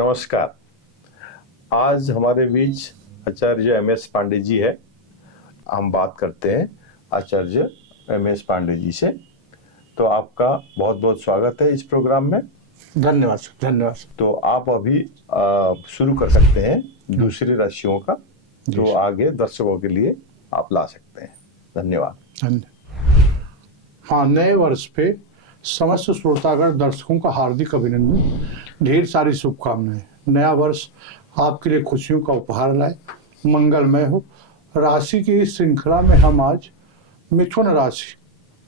नमस्कार। आज हमारे बीच आचार्य एम.एस. पांडे जी है। हम बात करते हैं आचार्य एम.एस. पांडे जी से। तो आपका बहुत बहुत स्वागत है इस प्रोग्राम में। धन्यवाद सर, धन्यवाद। तो आप अभी शुरू कर सकते हैं दूसरी राशियों का, जो आगे दर्शकों के लिए आप ला सकते हैं। धन्यवाद। हाँ, नए वर्ष पे समस्त श्रोतागण दर्शकों का हार्दिक अभिनंदन, ढेर सारी शुभकामनाएं। नया वर्ष आपके लिए खुशियों का उपहार लाए, मंगलमय हो। राशि की इस श्रृंखला में हम आज मिथुन राशि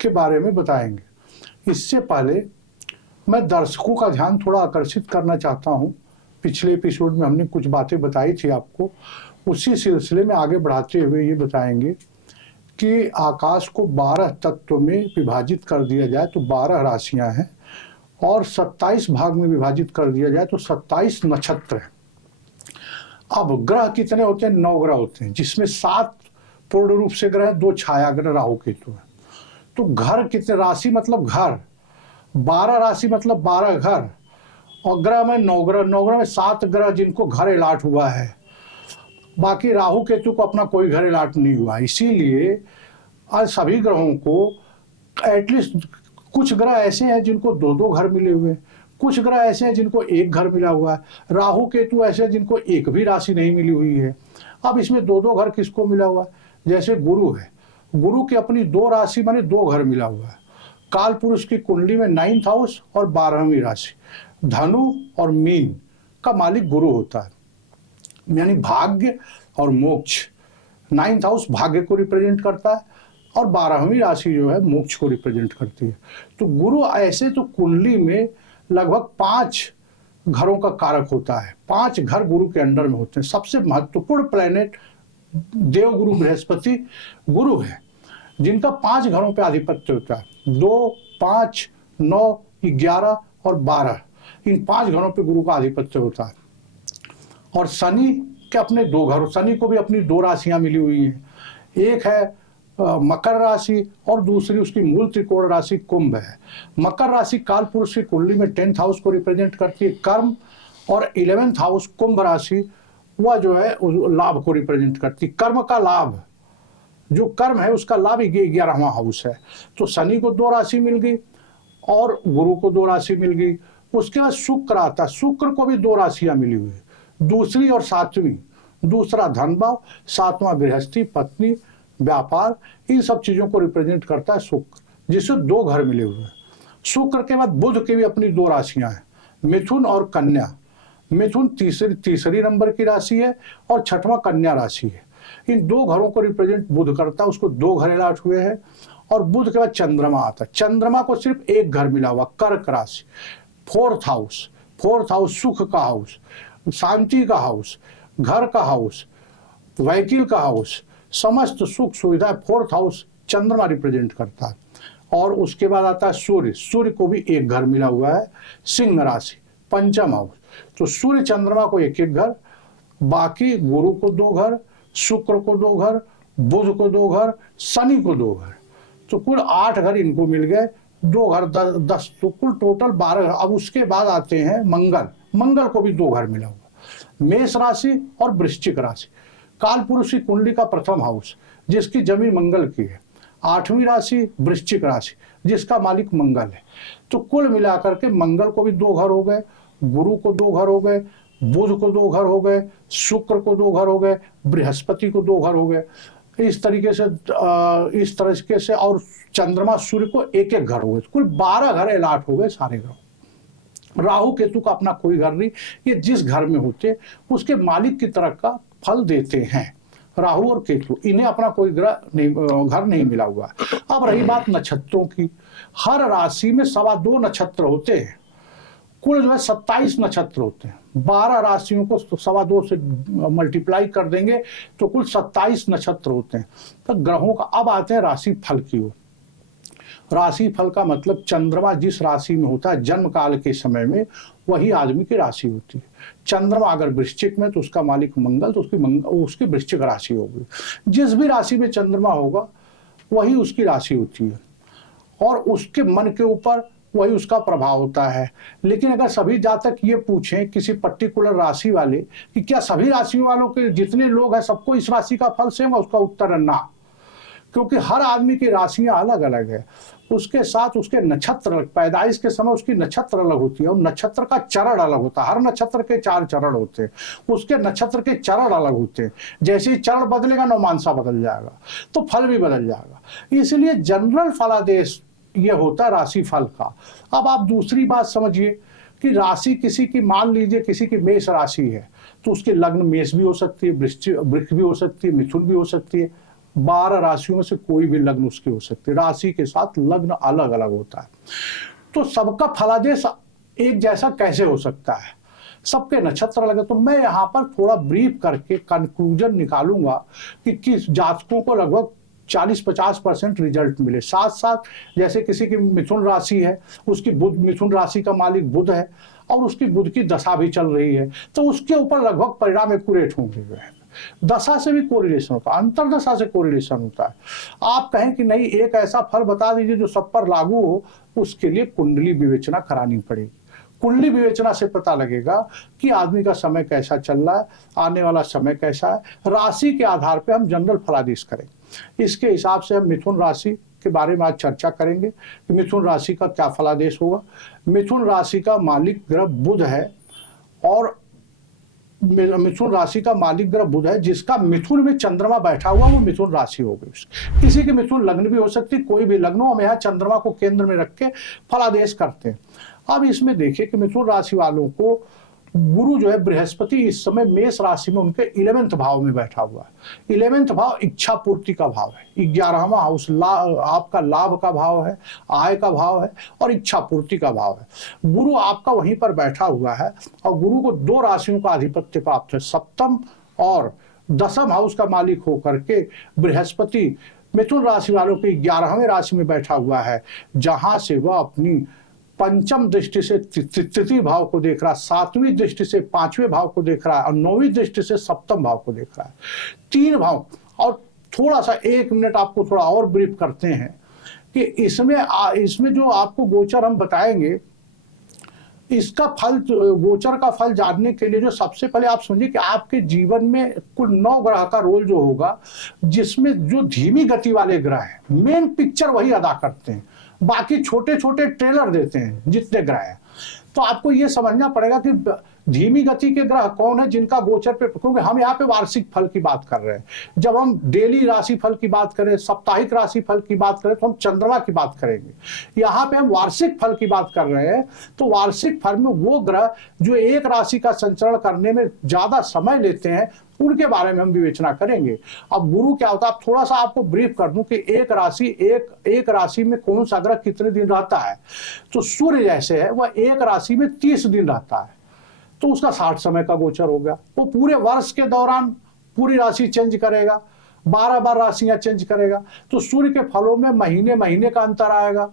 के बारे में बताएंगे। इससे पहले मैं दर्शकों का ध्यान थोड़ा आकर्षित करना चाहता हूँ। पिछले एपिसोड में हमने कुछ बातें बताई थी आपको, उसी सिलसिले में आगे बढ़ाते हुए ये बताएंगे कि आकाश को 12 तत्व में विभाजित कर दिया जाए तो 12 राशियां हैं, और 27 भाग में विभाजित कर दिया जाए तो 27 नक्षत्र हैं। अब ग्रह कितने होते हैं? 9 ग्रह होते हैं, जिसमें 7 पूर्ण रूप से ग्रह, 2 छाया ग्रह राहु केतु है। तो घर कितने? राशि मतलब घर, 12 राशि मतलब 12 घर, और ग्रह में 9 ग्रह। 9 ग्रह में 7 ग्रह जिनको घर अलाट हुआ है, बाकी राहु केतु को अपना कोई घर अलाट नहीं हुआ। इसीलिए आज सभी ग्रहों को एटलीस्ट, कुछ ग्रह ऐसे हैं जिनको 2-2 घर मिले हुए हैं, कुछ ग्रह ऐसे हैं जिनको 1 घर मिला हुआ है, राहु केतु ऐसे हैं जिनको 1 भी राशि नहीं मिली हुई है। अब इसमें 2-2 घर किसको मिला हुआ है? जैसे गुरु है, गुरु की अपनी 2 राशि माने 2 घर मिला हुआ है। काल पुरुष की कुंडली में 9th हाउस और 12वीं राशि, धनु और मीन का मालिक गुरु होता है, यानी भाग्य और मोक्ष। 9th हाउस भाग्य को रिप्रेजेंट करता है और 12वीं राशि जो है मोक्ष को रिप्रेजेंट करती है। तो गुरु ऐसे तो कुंडली में लगभग 5 घरों का कारक होता है। 5 घर गुरु के अंडर में होते हैं। सबसे महत्वपूर्ण प्लेनेट देवगुरु बृहस्पति गुरु है, जिनका 5 घरों पे आधिपत्य होता है। 2, 5, 9, 11 और 12, इन 5 घरों पे गुरु का आधिपत्य होता है। और शनि के अपने 2 घरों, शनि को भी अपनी 2 राशियां मिली हुई हैं। एक है मकर राशि और दूसरी उसकी मूल त्रिकोण राशि कुंभ है। मकर राशि काल पुरुष की कुंडली में 10th हाउस को रिप्रेजेंट करती है कर्म, और 11th हाउस कुंभ राशि वह जो है लाभ को रिप्रेजेंट करती है। कर्म का लाभ, जो कर्म है उसका लाभ 11वां हाउस है। तो शनि को 2 राशि मिल गई और गुरु को 2 राशि मिल गई। उसके बाद शुक्र आता है, शुक्र को भी 2 राशियां मिली हुई है, दूसरी और 7वीं। दूसरा धन भाव, 7वां गृहस्थी, पत्नी, व्यापार, इन सब चीजों को रिप्रेजेंट करता है शुक्र, जिससे 2 घर मिले हुए हैं। शुक्र के बाद बुध की भी अपनी 2 राशियां हैं, मिथुन और कन्या। मिथुन तीसरी नंबर की राशि है और 6वां कन्या राशि है। इन 2 घरों को रिप्रेजेंट बुध करता है, उसको 2 घर अलाट हुए हैं। और बुध के बाद चंद्रमा आता है। चंद्रमा को सिर्फ 1 घर मिला हुआ, कर्क राशि, 4th हाउस। 4th हाउस सुख का हाउस, शांति का हाउस, घर का हाउस, वकील का हाउस, समस्त सुख सुविधा 4th हाउस चंद्रमा रिप्रेजेंट करता है। और उसके बाद आता है सूर्य। सूर्य को भी 1 घर मिला हुआ है, सिंह राशि, 5th हाउस। तो सूर्य चंद्रमा को 1-1 घर, बाकी गुरु को 2 घर, शुक्र को 2 घर, बुध को 2 घर, शनि को 2 घर। तो कुल 8 घर इनको मिल गए, 2 घर 10, तो कुल टोटल 12 घर। अब उसके बाद आते हैं मंगल। मंगल को भी 2 घर मिला हुआ। मेष राशि और वृश्चिक राशि, काल पुरुष की कुंडली का 1st हाउस, जिसकी जमीन मंगल की है। 8वीं राशि वृश्चिक राशि, जिसका मालिक मंगल है। तो कुल मिलाकर के मंगल को भी 2 घर हो गए, गुरु को 2 घर हो गए, बुध को 2 घर हो गए, शुक्र को 2 घर हो गए, बृहस्पति को 2 घर हो गए। इस तरीके से और चंद्रमा सूर्य को 1-1 घर हो गए। कुल 12 घर अलाट हो गए सारे ग्रह। राहु केतु का अपना कोई घर नहीं, ये जिस घर में होते उसके मालिक की तरह का फल देते हैं। राहु और केतु, इन्हें अपना कोई घर नहीं मिला हुआ। अब रही बात नक्षत्रों की। हर राशि में 2.25 नक्षत्र होते हैं। कुल जो है 27 नक्षत्र होते हैं। 12 राशियों को 2.25 से मल्टीप्लाई कर देंगे तो कुल 27 नक्षत्र होते हैं। तो ग्रहों का अब आते हैं राशि फल की ओर। राशि फल का मतलब चंद्रमा जिस राशि में होता है जन्म काल के समय में, वही आदमी की राशि होती है। चंद्रमा अगर वृश्चिक में तो उसका मालिक मंगल, तो उसकी वृश्चिक राशि होगी। जिस भी राशि में चंद्रमा होगा वही उसकी राशि होती है। और उसके मन के ऊपर वही उसका प्रभाव होता है। लेकिन अगर सभी जातक ये पूछें किसी पर्टिकुलर राशि वाले कि क्या सभी राशि वालों के जितने लोग हैं सबको इस राशि का फल सेम है, उसका उत्तर है ना, क्योंकि हर आदमी की राशियां अलग अलग है। उसके साथ उसके नक्षत्र अलग, पैदाइश के समय उसकी नक्षत्र अलग होती है और नक्षत्र का चरण अलग होता है। हर नक्षत्र के 4 चरण होते हैं, उसके नक्षत्र के चरण अलग होते हैं। जैसे ही चरण बदलेगा नवमांसा बदल जाएगा, तो फल भी बदल जाएगा। इसलिए जनरल फलादेश ये होता है राशि फल का। अब आप दूसरी बात समझिए कि राशि किसी की, मान लीजिए किसी की मेष राशि है, तो उसके लग्न मेष भी हो सकती है, वृश्चिक भी हो सकती है, मिथुन भी हो सकती है। 12 राशियों में से कोई भी लग्न उसकी हो सकती है। राशि के साथ लग्न अलग अलग होता है। तो सबका फलादेश एक जैसा कैसे हो सकता है, सबके नक्षत्र अलग है। तो मैं यहाँ पर थोड़ा ब्रीफ करके कंक्लूजन निकालूंगा कि किस जातकों को लगभग 40-50% रिजल्ट मिले। साथ साथ जैसे किसी की मिथुन राशि है, उसकी बुध, मिथुन राशि का मालिक बुध है और उसकी बुध की दशा भी चल रही है, तो उसके ऊपर लगभग परिणाम एक्यूरेट होंगे। दशा से भी कोरिलेशन होता है, अंतरदशा से कोरिलेशन होता है। आप कहें कि नहीं एक ऐसा फल बता दीजिए जो सब पर लागू हो, उसके लिए कुंडली विवेचना करानी पड़ेगी। कुंडली विवेचना से पता लगेगा कि आदमी का समय कैसा चल रहा है, आने वाला समय कैसा है। राशि के आधार पर हम जनरल फलादेश करेंगे। इसके हिसाब से हम मिथुन राशि के बारे में आज चर्चा करेंगे कि मिथुन राशि का क्या फलादेश होगा। मिथुन राशि का मालिक ग्रह बुध है और मिथुन राशि का मालिक ग्रह बुध है, जिसका मिथुन में चंद्रमा बैठा हुआ, वो मिथुन राशि हो गई। किसी की मिथुन लग्न भी हो सकती है, कोई भी लग्न हो। हम यहाँ चंद्रमा को केंद्र में रख के फलादेश करते हैं। अब इसमें देखिए कि मिथुन राशि वालों को गुरु जो है बृहस्पति इस समय मेष राशि में उनके 11वें भाव में बैठा हुआ है। 11वें भाव इच्छा पूर्ति का भाव है। 11वां हाउस आपका लाभ का भाव है, आय का भाव है और इच्छा पूर्ति का भाव है। गुरु आपका वहीं पर बैठा हुआ है और गुरु को 2 राशियों का आधिपत्य प्राप्त है। सप्तम और दसम हाउस का मालिक होकर के बृहस्पति मिथुन राशि वालों के 11वें राशि में बैठा हुआ है, जहां से वह अपनी पंचम दृष्टि से तृतीय भाव को देख रहा है, 7वीं दृष्टि से 5वें भाव को देख रहा है और 9वीं दृष्टि से 7वें भाव को देख रहा है। 3 भाव। और थोड़ा सा 1 मिनट आपको थोड़ा और ब्रीफ करते हैं कि इसमें जो आपको गोचर हम बताएंगे, इसका फल, गोचर का फल जानने के लिए जो सबसे पहले आप समझिए कि आपके जीवन में कुल 9 ग्रह का रोल जो होगा, जिसमें जो धीमी गति वाले ग्रह हैं मेन पिक्चर वही अदा करते हैं, बाकी छोटे छोटे ट्रेलर देते हैं जितने ग्रह हैं। तो आपको ये समझना पड़ेगा कि धीमी गति के ग्रह कौन है जिनका गोचर पे, क्योंकि हम यहाँ पे वार्षिक फल की बात कर रहे हैं। जब हम डेली राशि फल की बात करें, साप्ताहिक राशि फल की बात करें, तो हम चंद्रमा की बात करेंगे। यहाँ पे हम वार्षिक फल की बात कर रहे हैं, तो वार्षिक फल में वो ग्रह जो एक राशि का संचरण करने में ज्यादा समय लेते हैं, उनके बारे में हम विवेचना करेंगे। अब गुरु क्या होता है, थोड़ा सा आपको ब्रीफ कर दूं कि एक राशि में कौन सा ग्रह कितने दिन रहता है। तो सूर्य जैसे है वह एक राशि में 30 दिन रहता है, तो उसका 60 समय का गोचर हो गया। वो पूरे वर्ष के दौरान पूरी राशि चेंज करेगा, 12 राशियां चेंज करेगा। तो सूर्य के फलों में महीने महीने का अंतर आएगा।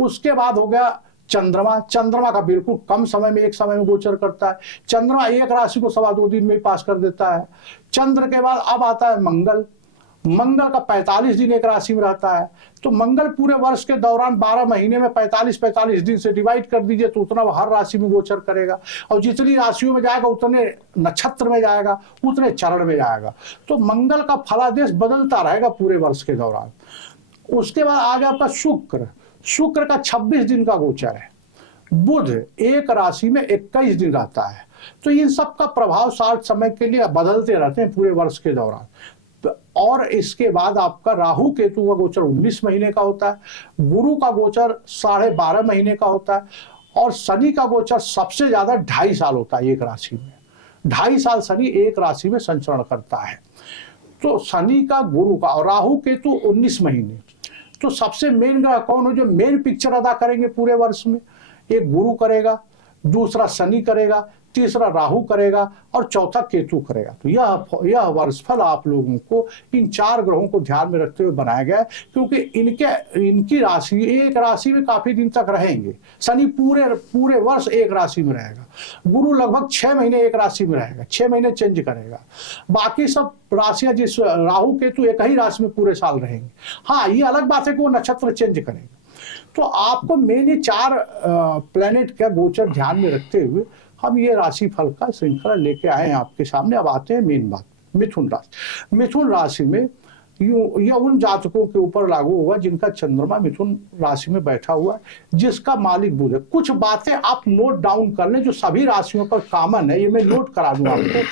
उसके बाद हो गया चंद्रमा का बिल्कुल कम समय में, एक समय में गोचर करता है। चंद्रमा एक राशि को 2.25 दिन में ही पास कर देता है। चंद्र के बाद अब आता है मंगल का 45 दिन एक राशि में रहता है। तो मंगल पूरे वर्ष के दौरान 12 महीने में 45 दिन से डिवाइड कर दीजिए, तो उतना वो हर राशि में गोचर करेगा। और जितनी राशियों में जाएगा उतने नक्षत्र में जाएगा, उतने चरण में जाएगा। तो मंगल का फलादेश बदलता रहेगा पूरे वर्ष के दौरान। उसके बाद आ गया आपका शुक्र का 26 दिन का गोचर है। बुध एक राशि में 21 दिन रहता है। तो इन सब का प्रभाव 60 समय के लिए बदलते रहते हैं पूरे वर्ष के दौरान। और इसके बाद आपका राहु केतु का गोचर 19 महीने का होता है। गुरु का गोचर 12.5 महीने का होता है। और शनि का गोचर सबसे ज्यादा 2.5 साल होता है एक राशि में। 2.5 साल शनि एक राशि में संचरण करता है। तो शनि का, गुरु का और राहु केतु 19 महीने। तो सबसे मेन ग्रह कौन हो जो मेन पिक्चर अदा करेंगे पूरे वर्ष में? एक गुरु करेगा, दूसरा शनि करेगा, तीसरा राहु करेगा और चौथा केतु करेगा। तो यह वर्षफल आप लोगों को इन 4 ग्रहों को ध्यान में रखते हुए बनाया गया है, क्योंकि इनकी राशि एक राशि में काफी दिन तक रहेंगे। शनि पूरे वर्ष एक राशि में रहेगा। गुरु लगभग 6 महीने एक राशि में रहेगा, 6 महीने चेंज करेगा। बाकी सब राशियां, जिस राहु केतु एक ही राशि में पूरे साल रहेंगे। हाँ, ये अलग बात है कि वो नक्षत्र चेंज करेंगे। तो आपको मेन ये 4 प्लेनेट का गोचर ध्यान में रखते हुए हम ये राशि फल का श्रृंखला लेके आए हैं आपके सामने। अब आते हैं मेन बात, मिथुन राशि। मिथुन राशि में यह उन जातकों के ऊपर लागू होगा जिनका चंद्रमा मिथुन राशि में बैठा हुआ है, जिसका मालिक बुध है। कुछ बातें आप नोट डाउन कर लें जो सभी राशियों पर कॉमन है, ये मैं नोट करा दूं आपको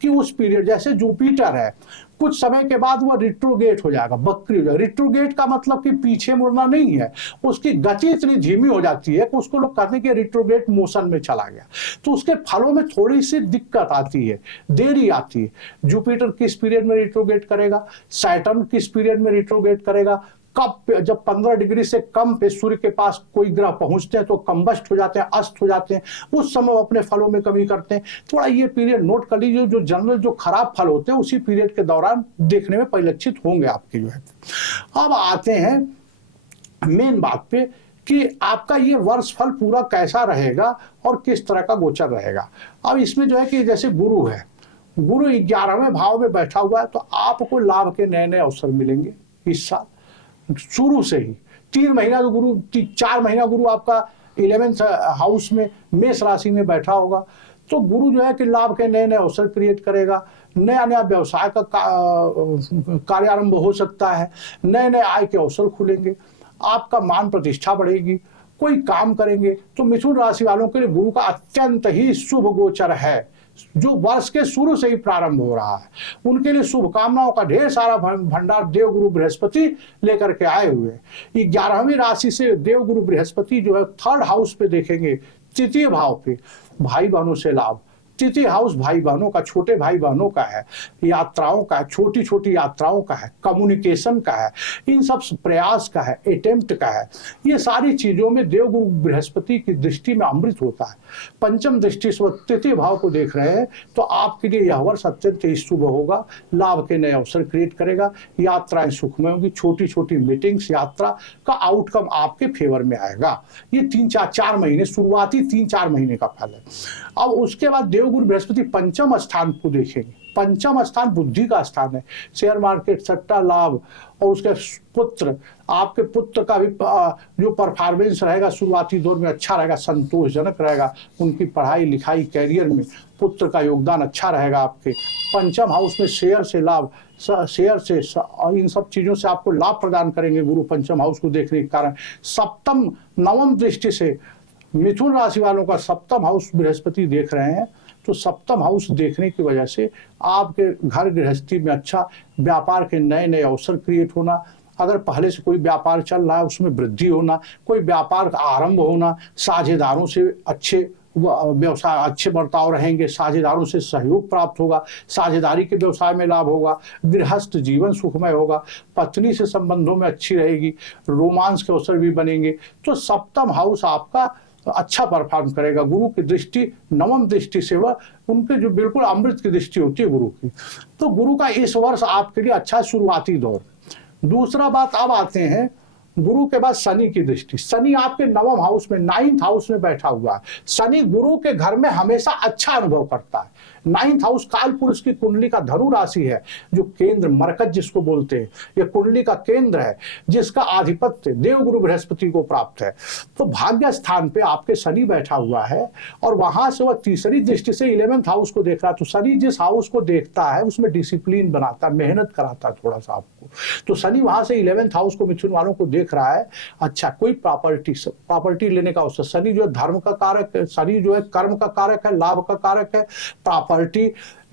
कि उस पीरियड, जैसे जुपिटर है, कुछ समय के बाद वो रिट्रोगेट हो जाएगा, बकरी हो जाएगा। रिट्रोगेट का मतलब कि पीछे मुड़ना नहीं है, उसकी गति इतनी धीमी हो जाती है कि उसको लोग कहते हैं कि रिट्रोगेट मोशन में चला गया, तो उसके फलों में थोड़ी सी दिक्कत आती है, देरी आती है। जुपिटर किस पीरियड में रिट्रोगेट करेगा, सैटर्न किस पीरियड में रिट्रोगेट करेगा, कब, जब 15 डिग्री से कम पे सूर्य के पास कोई ग्रह पहुंचते हैं तो कंबस्ट हो जाते हैं, अस्त हो जाते हैं, उस समय अपने फलों में कमी करते हैं। थोड़ा ये पीरियड नोट कर लीजिए, जो जनरल जो खराब फल होते हैं उसी पीरियड के दौरान देखने में परिलक्षित होंगे आपके जो है। अब आते हैं मेन बात पे कि आपका ये वर्ष फल पूरा कैसा रहेगा और किस तरह का गोचर रहेगा। अब इसमें जो है कि जैसे गुरु है, गुरु 11वें भाव में बैठा हुआ है, तो आपको लाभ के नए नए अवसर मिलेंगे इस साल शुरू से ही। 3 महीना तो गुरु, 4 महीना गुरु आपका 11th हाउस में मेष राशि में बैठा होगा, तो गुरु जो है कि लाभ के नए नए अवसर क्रिएट करेगा, नया नया व्यवसाय का कार्यारंभ हो सकता है, नए नए आय के अवसर खुलेंगे, आपका मान प्रतिष्ठा बढ़ेगी, कोई काम करेंगे। तो मिथुन राशि वालों के लिए गुरु का अत्यंत ही शुभ गोचर है, जो वर्ष के शुरू से ही प्रारंभ हो रहा है। उनके लिए शुभकामनाओं का ढेर सारा भंडार देवगुरु बृहस्पति लेकर के आए हुए। 11वीं राशि से देवगुरु बृहस्पति जो है 3rd हाउस पे देखेंगे, 3य भाव पे, भाई बहनों से लाभ। 3य हाउस भाई बहनों का, छोटे भाई बहनों का है, यात्राओं का है, छोटी छोटी यात्राओं का है, कम्युनिकेशन का है, इन सब प्रयास का है, अटेम्प्ट का है। ये सारी चीजों में देवगुरु बृहस्पति की दृष्टि में अमृत होता है। पंचम दृष्टि से 3य भाव को देख रहे हैं, तो आपके लिए यह वर्ष अत्यंत ही शुभ होगा, लाभ के नए अवसर क्रिएट करेगा, यात्राएं सुखमय होंगी, छोटी छोटी मीटिंग्स, यात्रा का आउटकम आपके फेवर में आएगा। ये 3-4 महीने, शुरुआती 3-4 महीने का फल है। अब उसके बाद देवगुरु बृहस्पति पंचम स्थान को देखेंगे। पंचम स्थान बुद्धि का स्थान है, शेयर मार्केट, सट्टा लाभ, और उसके पुत्र, आपके पुत्र का भी जो परफॉर्मेंस रहेगा शुरुआती दौर में अच्छा रहेगा, संतोषजनक रहेगा, उनकी पढ़ाई लिखाई कैरियर में पुत्र का योगदान अच्छा रहेगा आपके। पंचम हाउस में शेयर से लाभ, शेयर से इन सब चीजों से आपको लाभ प्रदान करेंगे गुरु पंचम हाउस को देखने के कारण। सप्तम नवम दृष्टि से मिथुन राशि वालों का 7th हाउस बृहस्पति देख रहे हैं, तो 7th हाउस देखने की वजह से आपके घर गृहस्थी में अच्छा, व्यापार के नए नए अवसर क्रिएट होना, अगर पहले से कोई व्यापार चल रहा है उसमें वृद्धि होना, कोई व्यापार का आरंभ होना, साझेदारों से अच्छे व्यवसाय, अच्छे बर्ताव रहेंगे, साझेदारों से सहयोग प्राप्त होगा, साझेदारी के व्यवसाय में लाभ होगा, गृहस्थ जीवन सुखमय होगा, पत्नी से संबंधों में अच्छी रहेगी, रोमांस के अवसर भी बनेंगे। तो 7th हाउस आपका अच्छा परफॉर्म करेगा। गुरु की दृष्टि, नवम दृष्टि से वह, उनके जो बिल्कुल अमृत की दृष्टि होती है गुरु की, तो गुरु का इस वर्ष आपके लिए अच्छा शुरुआती दौर। दूसरा बात, अब आते हैं गुरु के बाद शनि की दृष्टि। शनि आपके 9th हाउस में, 9th हाउस में बैठा हुआ है। शनि गुरु के घर में हमेशा अच्छा अनुभव करता है। 9th हाउस काल पुरुष की कुंडली का धनु राशि है, जो केंद्र, मरकज जिसको बोलते हैं, यह कुंडली का केंद्र है, जिसका आधिपत्य देवगुरु बृहस्पति को प्राप्त है। तो भाग्य स्थान पे आपके शनि बैठा हुआ है, और वहां से वह तीसरी दृष्टि से 11th हाउस को देख रहा है। तो शनि जिस हाउस को देखता है उसमें डिसिप्लिन बनाता है, मेहनत कराता है थोड़ा सा आपको। तो शनि वहां से 11th हाउस को मिथुन वालों को देख रहा है। अच्छा, कोई प्रॉपर्टी लेने का अवसर। शनि जो है धर्म का कारक है, शनि जो है कर्म का कारक है, लाभ का कारक है, प्रॉपर्टी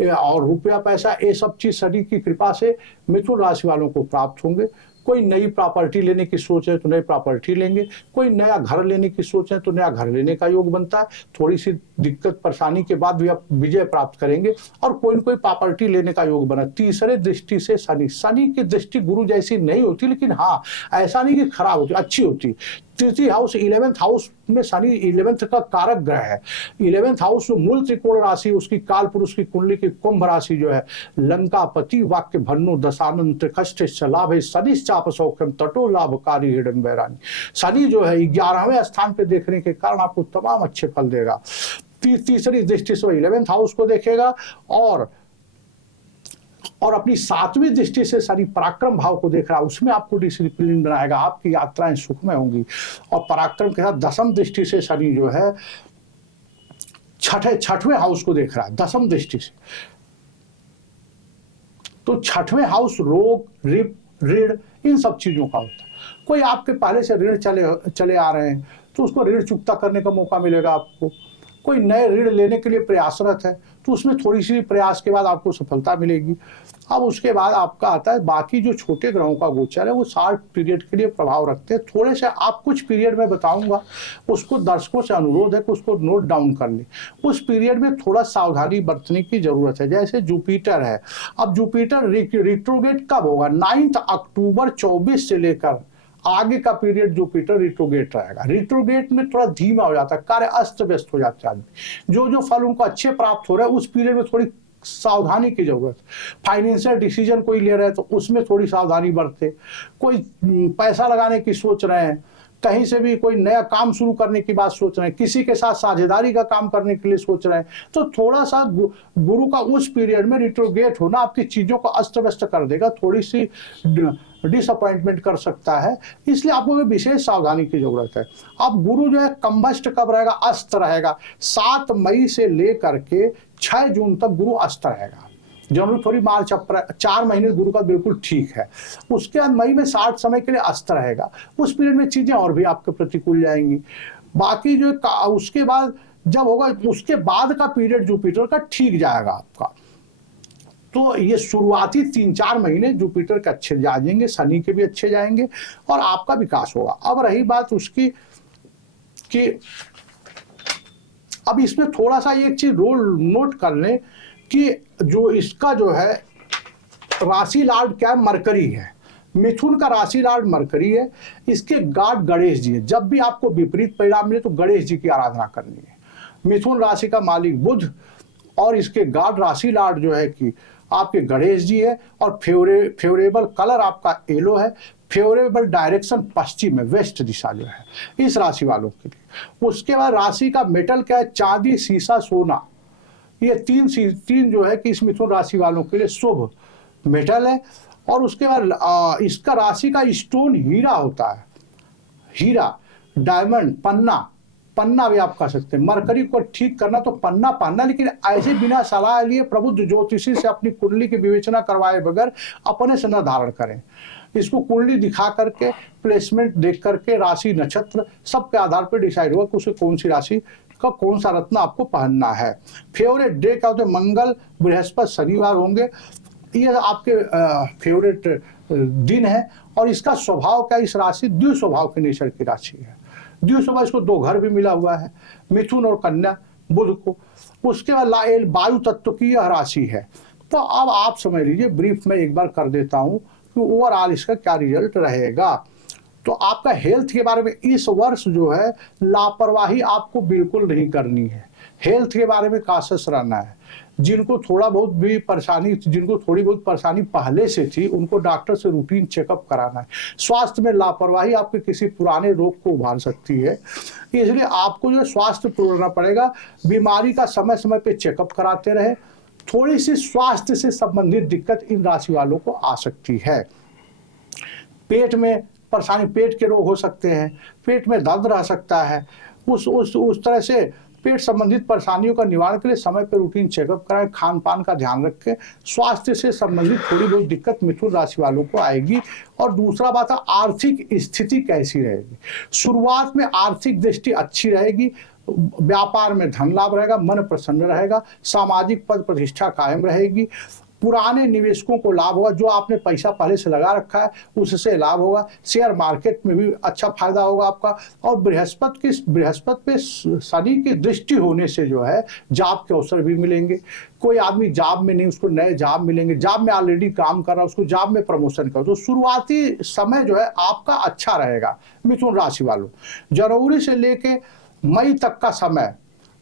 और रुपया पैसा, ये सब चीज शनि की कृपा से मिथुन राशि वालों को प्राप्त होंगे। कोई नई प्रॉपर्टी लेने की सोच है तो नई प्रॉपर्टी लेंगे, कोई नया घर लेने की सोच है तो नया घर लेने का योग बनता है। थोड़ी सी दिक्कत परेशानी के बाद भी आप विजय प्राप्त करेंगे, और कोई न कोई प्रॉपर्टी लेने का योग बना। तीसरे दृष्टि से शनि की दृष्टि गुरु जैसी नहीं होती, लेकिन हाँ, ऐसा नहीं कि खराब होती, अच्छी होती। 3th हाउस, 11th हाउस में शनि 11th का कारक ग्रह है। 11th हाउस जो मूल त्रिकोण राशि, उसकी काल पुरुष की कुंडली की कुंभ राशि जो है, लंकापति वाक्य भन्नो दशानंत कष्ट लाभ है, शनि चाप सौख्यम तटो लाभकारी हिडम्बरानी। शनि जो है 11वें स्थान पे देखने के कारण आपको तमाम अच्छे फल देगा। तीसरी दृष्टि से 11th हाउस को देखेगा, और और अपनी 7वीं दृष्टि से शनि पराक्रम भाव को देख रहा है, उसमें आपको डिसिप्लिन बनाएगा, आपकी यात्राएं सुखमय होंगी। और पराक्रम के साथ 10वीं दृष्टि से शनि जो है छठवें हाउस को देख रहा है 10वीं दृष्टि से। तो 6वें हाउस रोग, ऋण, इन सब चीजों का होता है। कोई आपके पहले से ऋण चले आ रहे हैं तो उसको ऋण चुकता करने का मौका मिलेगा आपको। कोई नए ऋण लेने के लिए प्रयासरत है तो उसमें थोड़ी सी प्रयास के बाद आपको सफलता मिलेगी। अब उसके बाद आपका आता है बाकी जो छोटे ग्रहों का गोचर है, वो 60 पीरियड के लिए प्रभाव रखते हैं। थोड़े से आप कुछ पीरियड में बताऊंगा, उसको दर्शकों से अनुरोध है कि उसको नोट डाउन कर ले। उस पीरियड में थोड़ा सावधानी बरतने की जरूरत है। जैसे जुपिटर है, अब जुपिटर रिट्रोगेट कब होगा? 9 अक्टूबर 24 से लेकर आगे का पीरियड जुपिटर रिट्रोगेट रहेगा। रिट्रोगेट में थोड़ा धीमा हो जाता है, कार्य अस्त व्यस्त हो जाता है आदमी। जो फल उनको अच्छे प्राप्त हो रहे हैं उस पीरियड में थोड़ी सावधानी की जरूरत। फाइनेंशियल डिसीजन कोई ले रहे हैं तो उसमें थोड़ी सावधानी बरते। कोई पैसा लगाने की सोच रहे हैं, कहीं से भी कोई नया काम शुरू करने की बात सोच रहे हैं, किसी के साथ साझेदारी का काम करने के लिए सोच रहे हैं, तो थोड़ा सा गुरु का उस पीरियड में रिट्रोगेट होना आपकी चीजों को अस्त व्यस्त कर देगा, थोड़ी सी डिसअपॉइंटमेंट कर सकता है। इसलिए आपको विशेष सावधानी की जरूरत है। अब गुरु जो है कंबस्ट कब रहेगा? अस्त रहेगा 7 मई से लेकर के 6 जून तक गुरु अस्त रहेगा। जनवरी, फरवरी, मार्च, अप्रैल 4 महीने गुरु का बिल्कुल ठीक है। उसके बाद मई में 60 समय के लिए अस्त रहेगा। उस पीरियड में चीजें और भी आपके प्रतिकूल जाएंगी। बाकी जो उसके बाद जब होगा, उसके बाद का पीरियड जुपिटर का ठीक जाएगा आपका। तो ये शुरुआती 3-4 महीने जुपिटर के अच्छे जाएंगे, शनि के भी अच्छे जाएंगे और आपका विकास होगा। अब रही बात उसकी कि अब इसमें थोड़ा सा एक चीज रोल नोट कर लें कि जो इसका जो है राशि लॉर्ड क्या है? मरकरी है। मिथुन का राशि लॉर्ड मरकरी है। इसके गार्ड गणेश जी है। जब भी आपको विपरीत परिणाम मिले तो गणेश जी की आराधना करनी है। मिथुन राशि का मालिक बुध और इसके गार्ड राशि लॉर्ड जो है कि आपके गणेश जी है। और फेवरेबल कलर आपका येलो है। फेवरेबल डायरेक्शन पश्चिम है, वेस्ट दिशा जो है इस राशि वालों के लिए। उसके बाद राशि का मेटल क्या है? चांदी, सीसा, सोना। ये तीन जो है कि इस मिथुन राशि वालों के लिए शुभ मेटल है। और उसके बाद इसका राशि का स्टोन हीरा होता है। हीरा, डायमंड, पन्ना भी आप कह सकते हैं। मरकरी को ठीक करना तो पन्ना पहनना, लेकिन ऐसे बिना सलाह लिए प्रबुद्ध ज्योतिषी से अपनी कुंडली की विवेचना करवाए बगैर अपने से न धारण करें। इसको कुंडली दिखा करके, प्लेसमेंट देख करके, राशि, नक्षत्र सब के आधार पर डिसाइड होगा कि उसे कौन सी राशि का कौन सा रत्न आपको पहनना है। फेवरेट डे क्या होते हैं? मंगल, बृहस्पति, शनिवार होंगे। ये आपके फेवरेट दिन है। और इसका स्वभाव क्या? इस राशि द्वि स्वभाव के नेचर की राशि है। द्वि स्वभाव, इसको 2 घर भी मिला हुआ है, मिथुन और कन्या, बुध को। उसके बाद वायु तत्व की यह राशि है। तो अब आप समझ लीजिए, ब्रीफ में एक बार कर देता हूं कि ओवरऑल इसका क्या रिजल्ट रहेगा। तो आपका हेल्थ के बारे में इस वर्ष जो है लापरवाही आपको बिल्कुल नहीं करनी है। हेल्थ के बारे में काशस रहना है। जिनको थोड़ी बहुत परेशानी पहले से थी, उनको डॉक्टर से रूटीन चेकअप कराना है। स्वास्थ्य में लापरवाही आपके किसी पुराने रोग को उभार सकती है, इसलिए आपको जो है स्वास्थ्य पूरना पड़ेगा। बीमारी का समय समय पे चेकअप कराते रहे। थोड़ी सी स्वास्थ्य से संबंधित दिक्कत इन राशि वालों को आ सकती है। पेट में परेशानी, पेट के रोग हो सकते हैं, पेट में दर्द रह सकता है। उस तरह से पेट संबंधित परेशानियों का निवारण के लिए समय पर रूटीन चेकअप कराएं, खान पान का ध्यान रखें। स्वास्थ्य से संबंधित थोड़ी बहुत दिक्कत मिथुन राशि वालों को आएगी। और दूसरा बात है, आर्थिक स्थिति कैसी रहेगी? शुरुआत में आर्थिक दृष्टि अच्छी रहेगी। व्यापार में धन लाभ रहेगा, मन प्रसन्न रहेगा, सामाजिक पद प्रतिष्ठा कायम रहेगी। पुराने निवेशकों को लाभ होगा। जो आपने पैसा पहले से लगा रखा है उससे लाभ होगा। शेयर मार्केट में भी अच्छा फायदा होगा आपका। और बृहस्पति पे शनि की दृष्टि होने से जो है जॉब के अवसर भी मिलेंगे। कोई आदमी जॉब में नहीं, उसको नए जॉब मिलेंगे। जॉब में ऑलरेडी काम कर रहा है, उसको जॉब में प्रमोशन करो। तो शुरुआती समय जो है आपका अच्छा रहेगा मिथुन राशि वालों। जनवरी से लेके मई तक का समय,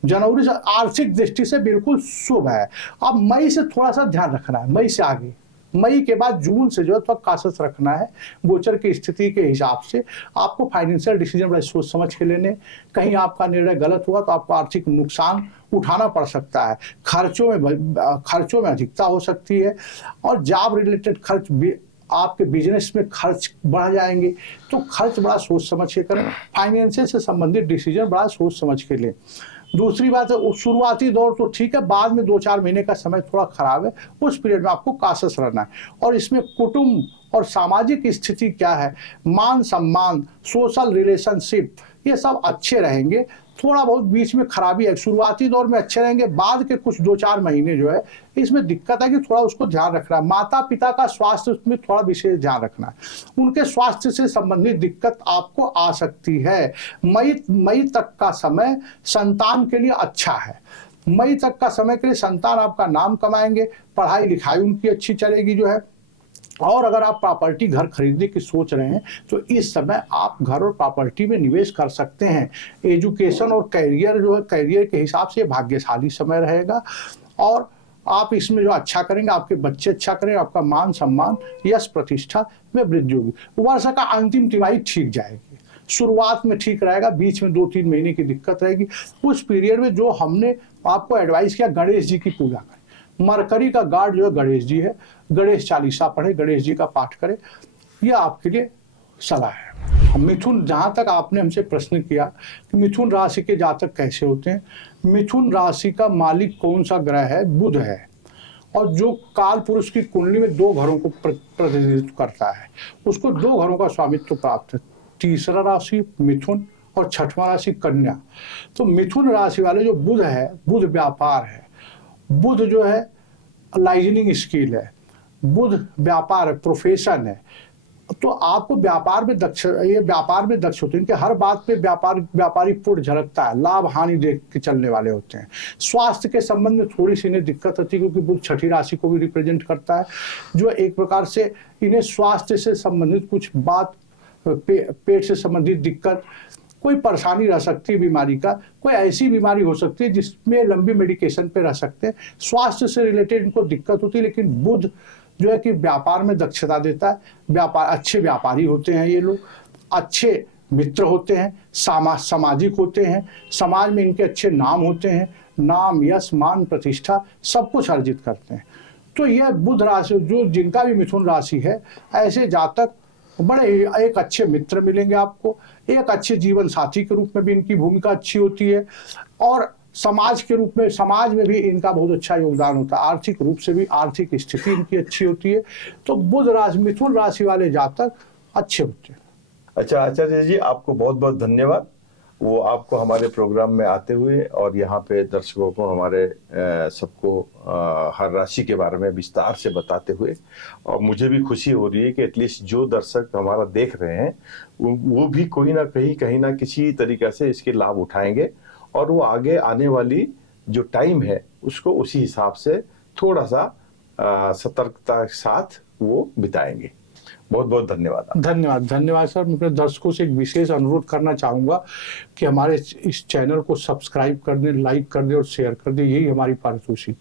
जनवरी से आर्थिक दृष्टि से बिल्कुल शुभ है। अब मई से थोड़ा सा ध्यान रखना है। मई से आगे, मई के बाद जून से जो है थोड़ा काशस रखना है। गोचर की स्थिति के हिसाब से आपको फाइनेंशियल डिसीजन बड़े सोच समझ के लेने। कहीं आपका निर्णय गलत हुआ तो आपको आर्थिक नुकसान उठाना पड़ सकता है, खर्चों में अधिकता हो सकती है, और जॉब रिलेटेड खर्च भी, आपके बिजनेस में खर्च बढ़ जाएंगे। तो खर्च बड़ा सोच समझ के करें, फाइनेंशियल से संबंधित डिसीजन बड़ा सोच समझ के लें। दूसरी बात है, शुरुआती दौर तो ठीक है, बाद में 2-4 महीने का समय थोड़ा खराब है, उस पीरियड में आपको काशस रहना है। और इसमें कुटुंब और सामाजिक स्थिति क्या है, मान सम्मान, सोशल रिलेशनशिप, ये सब अच्छे रहेंगे। थोड़ा बहुत बीच में खराबी है, शुरुआती दौर में अच्छे रहेंगे, बाद के कुछ 2-4 महीने जो है इसमें दिक्कत है कि थोड़ा उसको ध्यान रखना है। माता पिता का स्वास्थ्य में थोड़ा विशेष ध्यान रखना है, उनके स्वास्थ्य से संबंधित दिक्कत आपको आ सकती है। मई तक का समय संतान के लिए अच्छा है। मई तक का समय के लिए संतान आपका नाम कमाएंगे, पढ़ाई लिखाई उनकी अच्छी चलेगी जो है। और अगर आप प्रॉपर्टी घर खरीदने की सोच रहे हैं तो इस समय आप घर और प्रॉपर्टी में निवेश कर सकते हैं। एजुकेशन और कैरियर जो है, कैरियर के हिसाब से भाग्यशाली समय रहेगा, और आप इसमें जो अच्छा करेंगे, आपके बच्चे अच्छा करेंगे, आपका मान सम्मान, यश प्रतिष्ठा में वृद्धि होगी। वर्ष का अंतिम तिमाही ठीक जाएगी, शुरुआत में ठीक रहेगा, बीच में 2-3 महीने की दिक्कत रहेगी। उस पीरियड में जो हमने आपको एडवाइस किया, गणेश जी की पूजा करें। मरकरी का गार्ड जो है गणेश जी है, गणेश चालीसा पढ़े, गणेश जी का पाठ करें, यह आपके लिए सलाह है। मिथुन, जहाँ तक आपने हमसे प्रश्न किया कि मिथुन राशि के जातक कैसे होते हैं, मिथुन राशि का मालिक कौन सा ग्रह है, बुध है, और जो काल पुरुष की कुंडली में 2 घरों को प्रतिनिधित्व करता है, उसको 2 घरों का स्वामित्व प्राप्त है। तीसरा राशि मिथुन और 6वां राशि कन्या। तो मिथुन राशि वाले जो बुध है, बुध व्यापार है, बुध जो है लाइजनिंग स्किल है, बुध व्यापार है, प्रोफेशन है। तो आपको व्यापार में दक्ष होते हैं, इनके हर बात पे व्यापारिक पूर्ण झलकता है, लाभ हानि देख के चलने वाले होते हैं। स्वास्थ्य के संबंध में थोड़ी सी इन्हें दिक्कत होती है, क्योंकि बुध 6ठी राशि को भी रिप्रेजेंट करता है, जो एक प्रकार से इन्हें स्वास्थ्य से संबंधित कुछ बात, पेट से संबंधित दिक्कत, कोई परेशानी रह सकती है बीमारी का, कोई ऐसी बीमारी हो सकती है जिसमें लंबी मेडिकेशन पे रह सकते हैं, स्वास्थ्य से रिलेटेड इनको दिक्कत होती है। लेकिन बुध जो है कि व्यापार में दक्षता देता है, अच्छे व्यापारी होते हैं ये लोग, अच्छे मित्र होते हैं, सामाजिक होते हैं, समाज में इनके अच्छे नाम होते हैं, नाम, यश, मान, प्रतिष्ठा सब कुछ अर्जित करते हैं। तो यह बुध राशि, जो जिनका भी मिथुन राशि है, ऐसे जातक बड़े एक अच्छे मित्र मिलेंगे आपको, एक अच्छे जीवन साथी के रूप में भी इनकी भूमिका अच्छी होती है, और समाज के रूप में, समाज में भी इनका बहुत अच्छा योगदान होता है, आर्थिक रूप से भी आर्थिक स्थिति इनकी अच्छी होती है। तो बुध राशि, मिथुन राशि वाले जातक अच्छे होते हैं। अच्छा आचार्य जी, आपको बहुत बहुत धन्यवाद, वो आपको हमारे प्रोग्राम में आते हुए और यहाँ पे दर्शकों को, हमारे सबको हर राशि के बारे में विस्तार से बताते हुए। और मुझे भी खुशी हो रही है कि एटलीस्ट जो दर्शक हमारा देख रहे हैं वो भी कोई ना कहीं ना किसी तरीके से इसके लाभ उठाएंगे, और वो आगे आने वाली जो टाइम है उसको उसी हिसाब से थोड़ा सा सतर्कता के साथ वो बिताएंगे। बहुत बहुत धन्यवाद सर। मैं अपने दर्शकों से एक विशेष अनुरोध करना चाहूँगा कि हमारे इस चैनल को सब्सक्राइब कर दें, लाइक कर दें और शेयर कर दें, यही हमारी पारितोषिक।